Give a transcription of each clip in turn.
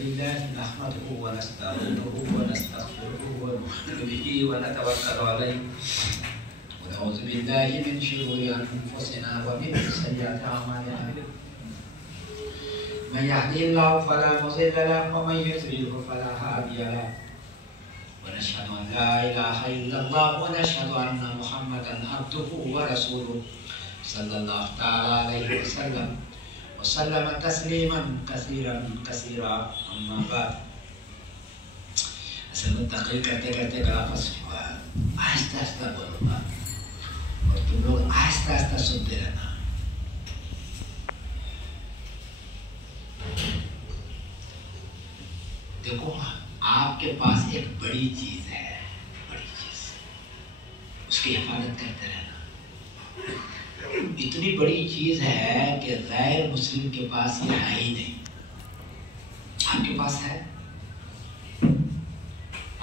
لله نحمده ونستعينه ونستغفره ونؤمن به ونتوكل عليه ونعوذ بالله من شرور أنفسنا ومن سيئات أعمالنا من يهده الله فلا مضل له ومن يضلل فلا هادي له ونشهد أن لا إله إلا الله ونشهد أن محمدا عبده ورسوله صلى الله تعالى عليه وسلم وسلم تسلیما کثیرا کثیرا اما بعد. اصل میں تقریر کرتے کرتے گلا پھنس چکا ہے. آہستہ آہستہ بولوں گا اور تم لوگ آہستہ آہستہ سنتے رہنا. دیکھو آپ کے پاس ایک بڑی چیز ہے, بڑی چیز, اس کی حفاظت کرتے رہنا. اتنی بڑی چیز ہے کہ غیر مسلم کے پاس یہ ہے ہی نہیں. آپ کے پاس ہے,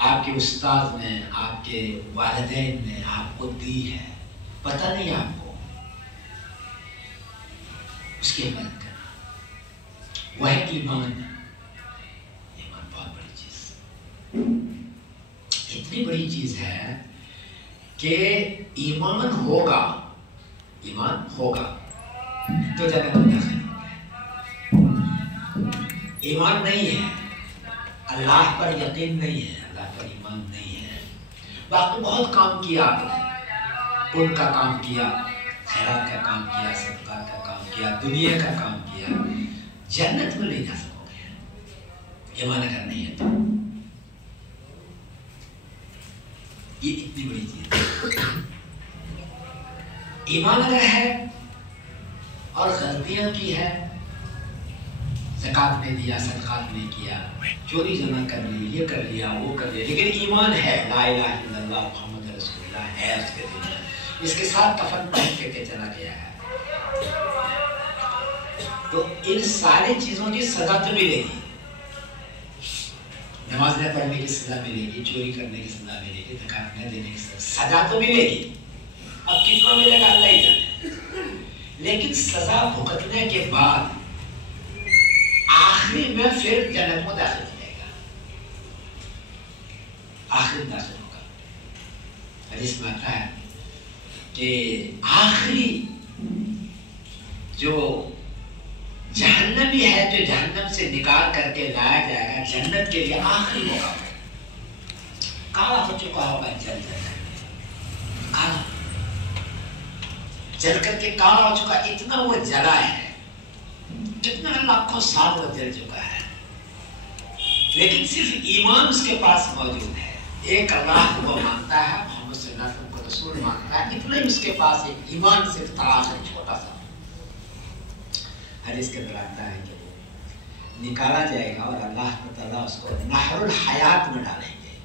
آپ کے استاد نے, آپ کے والدین نے آپ کو دی ہے, پتہ نہیں آپ کو, اس کی حفاظت کرنا. وہ ہے ایمان. ایمان بہت بڑی چیز, اتنی بڑی چیز ہے کہ ایمان ہوگا, ایمان ہوگا تو جنت میں داخل ہوں گے. ایمان نہیں ہے, اللہ پر یقین نہیں ہے, اللہ پر ایمان نہیں ہے, باقی بہت کام کیا آپ نے, پن کا کام کیا, خیرات کا کام کیا, صدقات کا کام کیا, دنیا کا کام کیا, جنت میں نہیں جا سکو گے ایمان اگر نہیں ہے تو. یہ اتنی بڑی چیز ہے. ایمان اگر ہے اور غلطیاں کی ہے, زکات نہیں دیا, صدقات نہیں کیا, چوری جمع کر لی, یہ کر لیا, وہ کر لیا, لیکن ایمان ہے, لا الہ الا اللہ محمد رسول اللہ ہے اس کے دل میں, اس کے ساتھ کفن پہن کے چلا گیا ہے, تو ان ساری چیزوں کی سزا تو ملے گی. نماز نہ پڑھنے کی سزا ملے گی, چوری کرنے کی سزا ملے گی, زکات نہ دینے کی سزا تو ملے گی. اب کتنا ملے گا اللہ ہی جانے, لیکن سزا بھگتنے کے بعد آخری میں پھر جنت میں داخل ہو جائے گا, آخری داخل ہوگا. حدیث میں آتا ہے کہ آخری جو جہنمی ہے, جو جہنم سے نکال کر کے لایا جائے گا جنت کے لیے, آخری موقع کالا ہو چکا ہوگا, جل جائے گا, کالا جل کر کے کالا ہو چکا, اتنا وہ جلا ہے, کتنا لاکھوں سال وہ جل چکا ہے, لیکن صرف ایمان اس کے پاس موجود ہے. ایک اللہ کو مانتا ہے, محمد صلی اللہ علیہ وسلم کو رسول مانتا ہے, اتنا ہی اس کے پاس ایک ایمان صرف تلاش ہے, چھوٹا سا. حدیث کے اندر آتا ہے کہ وہ نکالا جائے گا اور اللہ تعالیٰ اس کو نہر الحیات میں ڈالیں گے.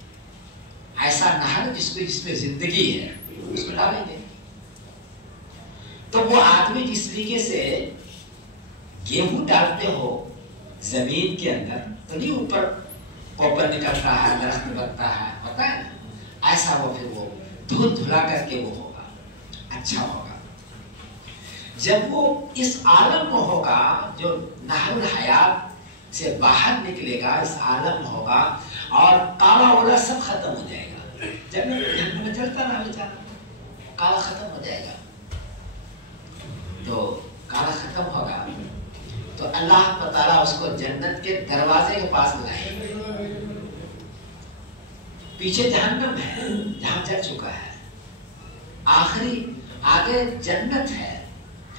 ایسا نہر جس میں زندگی ہے اس میں ڈالیں گے. تو وہ آدمی جس طریقے سے گیہوں ڈالتے ہو زمین کے اندر, تو نہیں اوپر کوپر نکلتا ہے, درخت بنتا ہے, پتہ ہے نا, ایسا وہ پھر وہ دھل دھلا کر کے وہ ہوگا, اچھا ہوگا. جب وہ اس عالم میں ہوگا, جو نہر الحیات سے باہر نکلے گا, اس عالم میں ہوگا, اور کالا اولا سب ختم ہو جائے گا. جنت میں چلتا نہ بیچارہ, کالا ختم ہو جائے گا. تو کالا ختم ہوگا تو اللہ تعالیٰ اس کو جنت کے دروازے کے پاس لائے گا. پیچھے جہنم ہے جہاں چل چکا ہے, آخری آگے جنت ہے,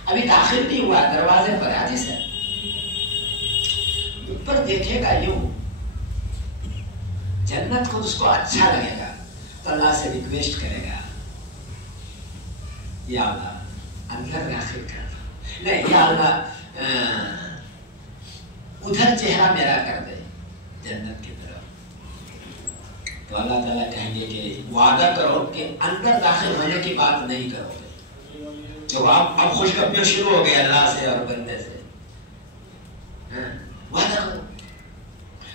ابھی داخل نہیں ہوا, دروازے پر حدیث ہے. اوپر دیکھے گا یوں, جنت کو اس کو اچھا لگے گا تو اللہ سے ریکویسٹ کرے گا, یا اللہ اندر داخل کر دو, نہیں یا اللہ ادھر چہرہ میرا کر دے جنت کی طرف. تو اللہ تعالیٰ کہیں گے کہ وعدہ کرو کہ اندر داخل ہونے کی بات نہیں کرو گے. جو اب خوشخبری شروع ہو گئی اللہ سے اور بندے سے, وعدہ کرو.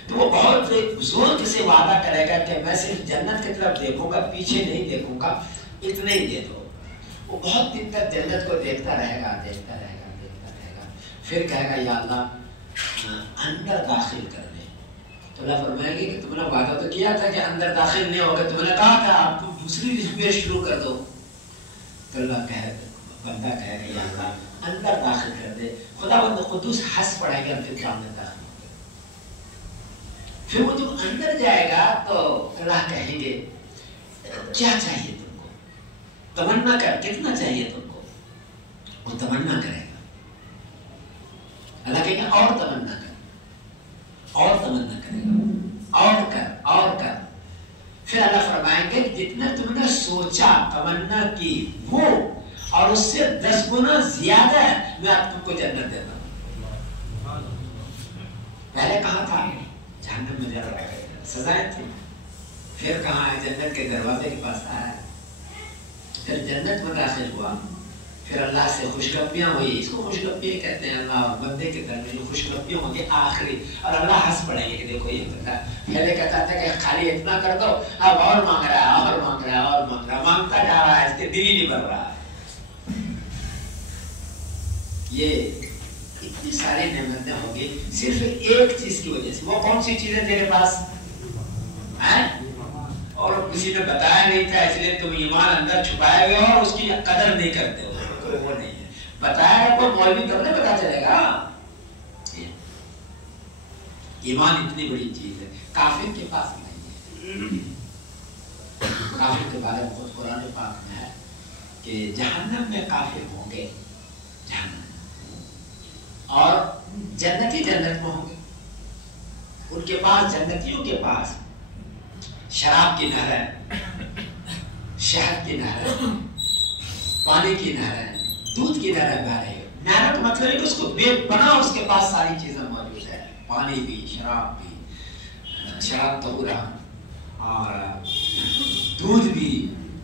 تو وہ بہت زور سے وعدہ کرے گا کہ میں صرف جنت کی طرف دیکھوں گا, پیچھے نہیں دیکھوں گا, اتنے ہی دے دو. وہ بہت دن تک جنت کو دیکھتا رہے گا, دیکھتا رہے گا, دیکھتا رہے گا. پھر کہے گا یا اللہ اندر داخل کر دے. تو اللہ فرمائے گی کہ تم نے وعدہ تو کیا تھا کہ اندر داخل نہیں ہوگا، تم نے کہا تھا آپ کو دوسری ریکویسٹ شروع کر دو. تو اللہ بندہ کہے گا یا اللہ اندر داخل کر دے. خدا بند قدوس ہنس پڑے گا پھر کام میں داخل ہو گیا. پھر وہ جب اندر جائے گا تو اللہ کہیں گے کیا چاہیے تم کو، تمنا کر، کتنا چاہیے تم کو. وہ تمنا کرے گا. اللہ کہیں گے اور تمنا کر، اور تمنا کرے گا، اور کر اور کر. پھر اللہ فرمائیں گے جتنا تم نے سوچا تمنا کی وہ اور اس سے 10 گنا زیادہ ہے میں آپ تم کو جنت دیتا ہوں. پہلے کہاں تھا؟ جہنم میں جا رہا ہے، سزائیں تھی. پھر کہاں ہے؟ جنت کے دروازے کے پاس آیا. پھر جنت میں داخل ہوا. پھر اللہ سے خوشگپیاں ہوئی. اس کو خوشگپیاں کہتے ہیں. اللہ بندے کے درمیان جو خوشگپیاں ہوگی آخری، اور اللہ ہنس پڑیں گے کہ دیکھو یہ بندہ پہلے کہتا تھا کہ خالی اتنا کر دو، اب اور مانگ رہا ہے، اور مانگ رہا ہے، اور مانگ رہا ہے، مانگتا جا رہا ہے، اس کے دل ہی نہیں بھر رہا ہے. یہ اتنی ساری نعمتیں ہوگی صرف ایک چیز کی وجہ سے. وہ کون سی چیز ہے تیرے پاس؟ اور کسی نے بتایا نہیں تھا، اس لیے تم ایمان اندر چھپائے ہوئے اور اس کی قدر نہیں کرتے ہو. وہ نہیں ہے بتایا کو مولوی تب نے پتا چلے گا. ایمان اتنی بڑی چیز ہے، کافر کے پاس نہیں ہے. کافر کے بارے میں خود قرآن پاک میں ہے کہ جہنم میں کافر ہوں گے، جہنم، اور جنتی جنت میں ہوں گے. ان کے پاس، جنتیوں کے پاس شراب کی نہر ہے، شہد کی نہر ہے، پانی کی نہر ہے، دودھ کی نہر بہ رہی ہے. نہر کا مطلب ہے کہ اس کو بے پناہ اس کے پاس ساری چیزیں موجود ہے. پانی بھی، شراب بھی، شراب طہورہ اور دودھ بھی،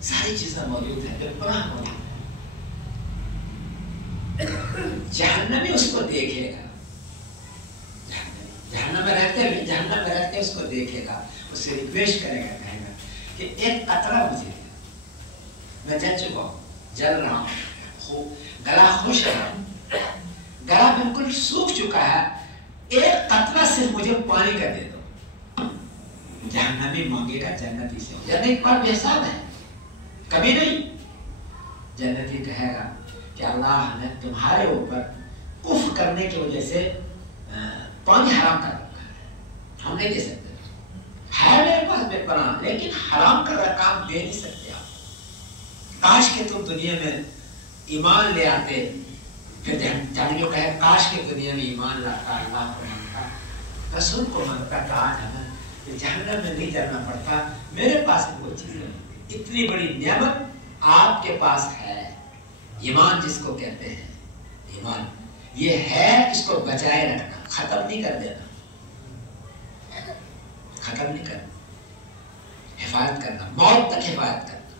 ساری چیزیں موجود ہیں، بے پناہ موجود ہے. جہنمی اس کو دیکھے گا، جہنم میں رہتے اس کو دیکھے گا، اس سے ریکویسٹ کرے گا، کہے گا کہ ایک قطرہ مجھے دے. میں جل چکا ہوں، جل رہا ہوں، گلا خشک ہے، گلا بالکل سوکھ چکا ہے، ایک قطرہ صرف مجھے پانی کا دے دو. جہنمی مانگے گا جنتی سے. جنت ایک بار احسان ہے، کبھی نہیں. جنتی کہے گا کہ اللہ نے تمہارے اوپر کفر کرنے کی وجہ سے پانی حرام کر رکھا ہے، ہم نہیں دے سکتے. ہے میرے پاس بے پناہ، لیکن حرام کر رکھا کام دے نہیں سکتے آپ. کاش کہ تم دنیا میں ایمان لے آتے. پھر جہنمیوں کہے کاش کہ دنیا میں ایمان لاتا، اللہ کو مانتا، رسول کو مانتا، کاش ہمیں جہنم میں نہیں جانا پڑتا. میرے پاس کوئی چیز نہیں. اتنی بڑی نعمت آپ کے پاس ہے. ایمان جس کو کہتے ہیں، ایمان یہ ہے، اس کو بچائے رکھنا، ختم نہیں کر دینا، ختم نہیں کرنا، حفاظت کرنا، موت تک حفاظت کرنا.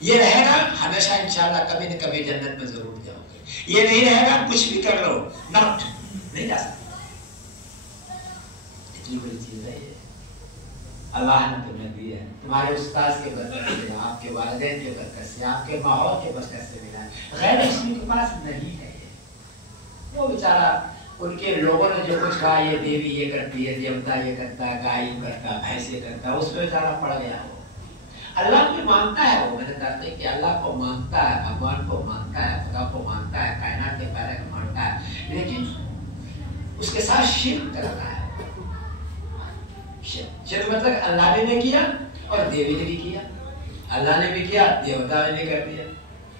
یہ رہے گا ہمیشہ انشاءاللہ، کبھی نہ کبھی جنت میں ضرور جاؤ گے. یہ نہیں رہے گا کچھ بھی کر لو، نہیں جا سکتا. اتنی بڑی چیز ہے یہ، اللہ نے تمہیں دی ہے. تمہارے استاد کے برکت سے، آپ کے والدین کے برکت سے، آپ کے ماحول کے برکت سے ملا ہے. غیر مسلم کے پاس نہیں ہے. وہ بیچارہ ان کے لوگوں نے جو کچھ کہا، یہ دیوی یہ کرتی ہے، دیوتا یہ کرتا ہے، گائے کرتا ہے، بھینس یہ کرتا ہے، اس پہ بیچارہ پڑ گیا. وہ اللہ کو مانتا ہے. وہ میں نے کہتے ہیں کہ اللہ کو مانتا ہے، بھگوان کو مانتا ہے، خدا کو مانتا ہے، کائنات کے بارے میں مانتا ہے، لیکن اس کے ساتھ شرک کرتا ہے. شرک مطلب اللہ نے بھی کیا اور دیوی نے بھی کیا. اللہ نے بھی کیا، دیوتا نے بھی کر دیا.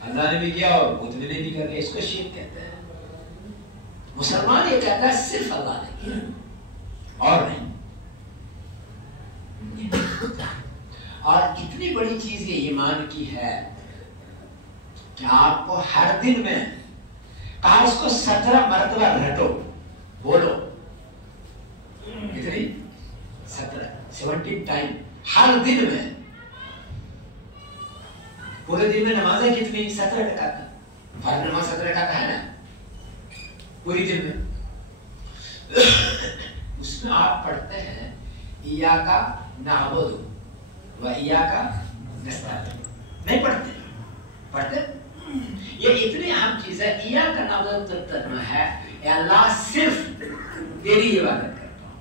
اللہ نے بھی کیا اور بت نے بھی کر دیا. اس کو شرک کہتے ہیں. مسلمان یہ کہتا ہے صرف اللہ نے کیا اور نہیں. اور اتنی بڑی چیز یہ ایمان کی ہے کہ آپ کو ہر دن میں کہا اس کو 17 مرتبہ رٹو، بولو. کتنی؟ 17 ٹائم ہر دن میں. پورے دن میں نمازیں کتنی؟ 17 رکعت. فرض نماز 17 رکعت ہے نا پوری دن میں. اس میں آپ پڑھتے ہیں ایاکا نعبد و ایاکا نستعین. نہیں پڑھتے؟ پڑھتے. یہ اتنی اہم چیز ہے. ایاکا نعبد ترجمہ ہے اے اللہ صرف تیری عبادت کرتا ہوں.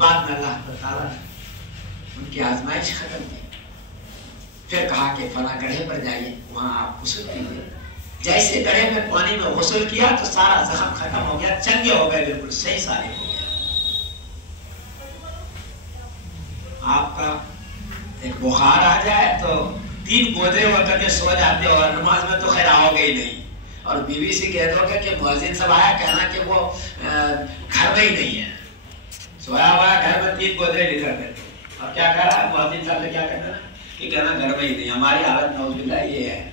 بعد میں اللہ تعالیٰ نے ان کی آزمائش ختم کی، پھر کہا کہ فلاں گڑھے پر جائیے، وہاں آپ غسل کیجیے۔ جیسے گڑھے میں پانی میں غسل کیا تو سارا زخم ختم ہو گیا، چنگے ہو گئے، بالکل صحیح سالم ہو گیا۔ آپ کا ایک بخار آ جائے تو 3 گودرے ہو کر کے سو جاتے ہو، اور نماز میں تو خیر آؤ گے ہی نہیں، اور بیوی سے کہہ دو کہ مؤذن صاحب آیا، کہنا کہ وہ گھر میں ہی نہیں ہے، سویا ہوا ہے گھر میں، 3 گودرے لے کر دیتے، اور کیا کہہ رہا ہے مؤذن صاحب نے، کیا کہنا کہ کہنا گھر میں ہی نہیں۔ ہماری حالت نعوذ باللہ یہ ہے۔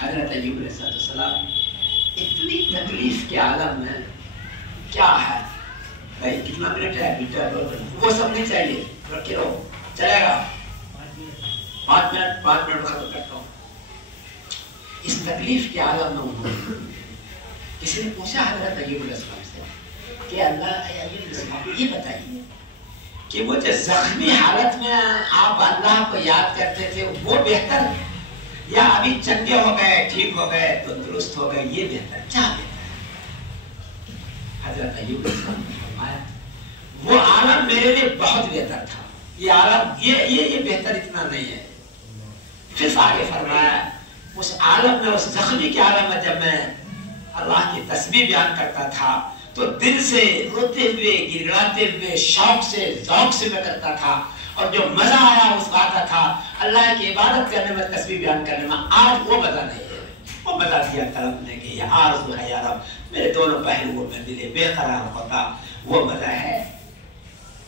حضرت ایوب علیہ السلام اتنی تکلیف کے عالم میں کیا ہے، بھائی کتنا منٹ ہے، وہ سب نہیں چاہیے، رکھے رہو، چلے گا 5 منٹ ختم کرتا ہوں۔ اس تکلیف کے عالم میں انہوں کسی نے پوچھا حضرت ایوب علیہ السلام سے کہ اللہ ایوب علیہ السلام یہ بتائیے کہ وہ جو زخمی حالت میں آپ اللہ کو یاد کرتے تھے وہ بہتر، یا ابھی چنگے ہو گئے، ٹھیک ہو گئے، تندرست ہو گئے، یہ بہتر، کیا بہتر ہے؟ حضرت ایوب علیہ السلام نے فرمایا وہ عالم میرے لیے بہت بہتر تھا، یہ عالم یہ بہتر اتنا نہیں ہے۔ پھر آگے فرمایا اس عالم میں، اس زخمی کے عالم میں جب میں اللہ کی تسبیح بیان کرتا تھا تو دل سے روتے ہوئے، گڑگڑاتے ہوئے، شوق سے، ذوق سے میں کرتا تھا، اور جو مزہ آیا اس بات کا تھا اللہ کی عبادت کرنے میں، تسبیح بیان کرنے میں۔ آج وہ مزہ نہیں ہے، وہ مزہ دیا طلب نے کہ یہ آرزو ہے یا رب میرے دونوں پہلوؤں میں دل بے قرار ہوتا، وہ مزہ ہے۔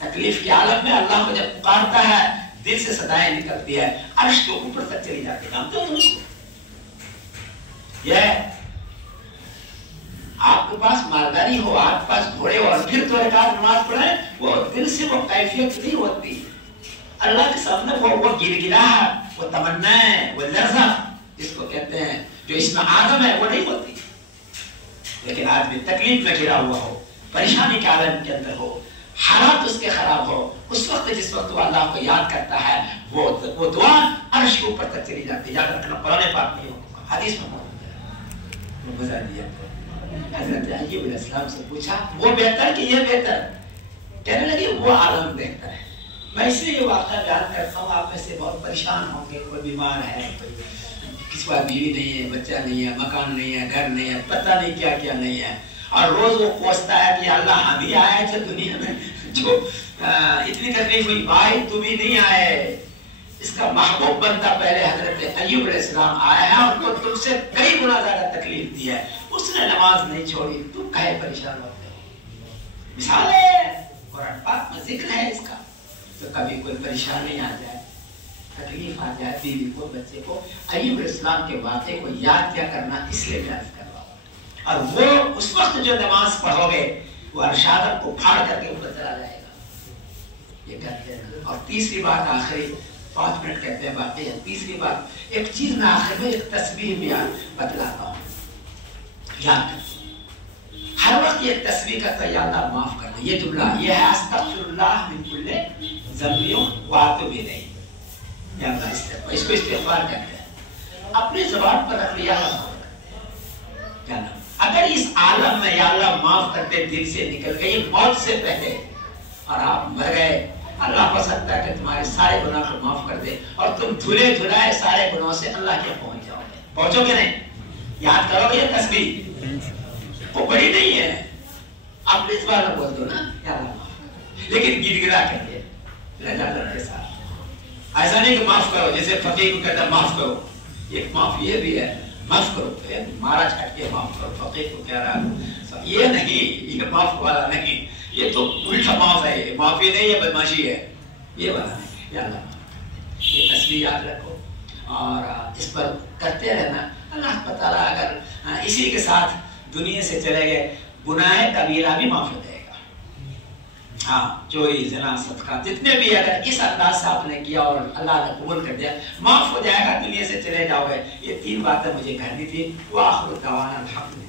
تکلیف کے عالم میں اللہ کو جب پکارتا ہے دل سے صدائیں نکلتی ہے، عرش کے اوپر تک چلی جاتی ہے۔ جانتے ہو اس کو؟ یہ آپ کے پاس مالداری ہو، آپ کے پاس گھوڑے ہو، اور پھر 2 رکعت نماز پڑھیں، وہ دل سے وہ کیفیت نہیں ہوتی اللہ کے سامنے، وہ گرگراہٹ، وہ تمنا، وہ لرزہ جس کو کہتے ہیں، جو اس میں آدم ہے، وہ نہیں ہوتی۔ لیکن آدمی تکلیف میں گھرا ہوا ہو، پریشانی کے عالم کے اندر ہو، حالات اس کے خراب ہو، اس وقت جس وقت وہ اللہ کو یاد کرتا ہے، وہ دعا عرش کے اوپر تک چلی جاتی ہے۔ یاد رکھنا، قرآن پاک نہیں ہوگا، حدیث میں موجود ہے۔ وہ مزہ دیا حضرت ایوب علیہ السلام سے پوچھا وہ بہتر کہ یہ بہتر؟ کہنے لگے وہ عالم بہتر ہے۔ میں اس لیے یہ واقعہ بیان کرتا ہوں، آپ میں سے بہت پریشان ہوں گے، کوئی بیمار ہے، کسی کا بیوی نہیں ہے، بچہ نہیں ہے، مکان نہیں ہے، گھر نہیں ہے، پتہ نہیں کیا کیا نہیں ہے، اور روز وہ کوستا ہے کہ اللہ ہم ہی آئے تھے دنیا میں جو اتنی تکلیف ہوئی، بھائی تم ہی نہیں آئے۔ اس کا محبوب بندہ پہلے حضرت ایوب علیہ السلام آیا ہے، اور تو تم سے کئی گنا زیادہ تکلیف دی ہے، اس نے نماز نہیں چھوڑی، تم کہے پریشان ہوتے ہو؟ مثال ہے، قرآن پاک میں ذکر ہے اس کا۔ تو کبھی کوئی پریشانی آ جائے، تکلیف آ جائے، بیوی کو، بچے کو، ایوب علیہ السلام کے واقعے کو یاد کیا کرنا، اس لیے بیان کر رہا ہوں۔ اور وہ اس وقت جو نماز پڑھو گے وہ ارشادم کو پھاڑ کر کے اوپر چلا جائے گا، یہ کہتے ہیں۔ اور تیسری بات، آخری 5 منٹ کہتے ہیں باقی ہے، تیسری بات، ایک چیز میں آخر میں ایک تسبیح بیان بتلاتا ہوں، یاد کر ہر وقت یہ تسبیح کرتا ہے، یا اللہ معاف کر دے، یہ جملہ یہ ہے، استغفر اللہ من کل ذنب واتوب الیہ، یا اللہ استغفار، اس کو استغفار کہتے ہیں، اپنی زبان پر رکھ لیا کیا نام۔ اگر اس عالم میں یا اللہ معاف کرتے دل سے نکل گئی موت سے پہلے اور آپ مر گئے، اللہ ہو سکتا ہے کہ تمہارے سارے گناہ کو معاف کر دے، اور تم دھلے دھلائے سارے گناہوں سے اللہ کے پہنچ جاؤ گے۔ پہنچو گے نہیں؟ یاد کرو گے یہ تسبیح، وہ بڑی نہیں ہے، اپنی زبان میں بول دو نا یا اللہ معاف کر، لیکن گڑ گڑا کر کے، لجاجت کے ساتھ، ایسا نہیں کہ معاف کرو جیسے فقیر کو کہتا ہے معاف کرو، ایک معاف یہ بھی ہے معاف کرو، مارا چھٹ کے معاف کرو، فقیر کو کہہ رہا ہے یہ نہیں، یہ معاف والا نہیں، یہ تو الٹا معاف ہے، یہ معافی نہیں ہے، بدماشی ہے، یہ والا نہیں، یا اللہ یہ تسبیح یاد رکھو اور اس پر کرتے رہنا۔ اللہ تعالیٰ اگر اسی کے ساتھ دنیا سے چلے گئے، گناہ کبیرہ بھی معاف ہو جائے گا، ہاں چوری، زنا، صدقہ جتنے بھی اگر اس انداز سے آپ نے کیا اور اللہ نے قبول کر دیا، معاف ہو جائے گا، دنیا سے چلے جاؤ گے۔ یہ 3 باتیں مجھے کہنی تھی، وآخر دعوانا الحمدللہ۔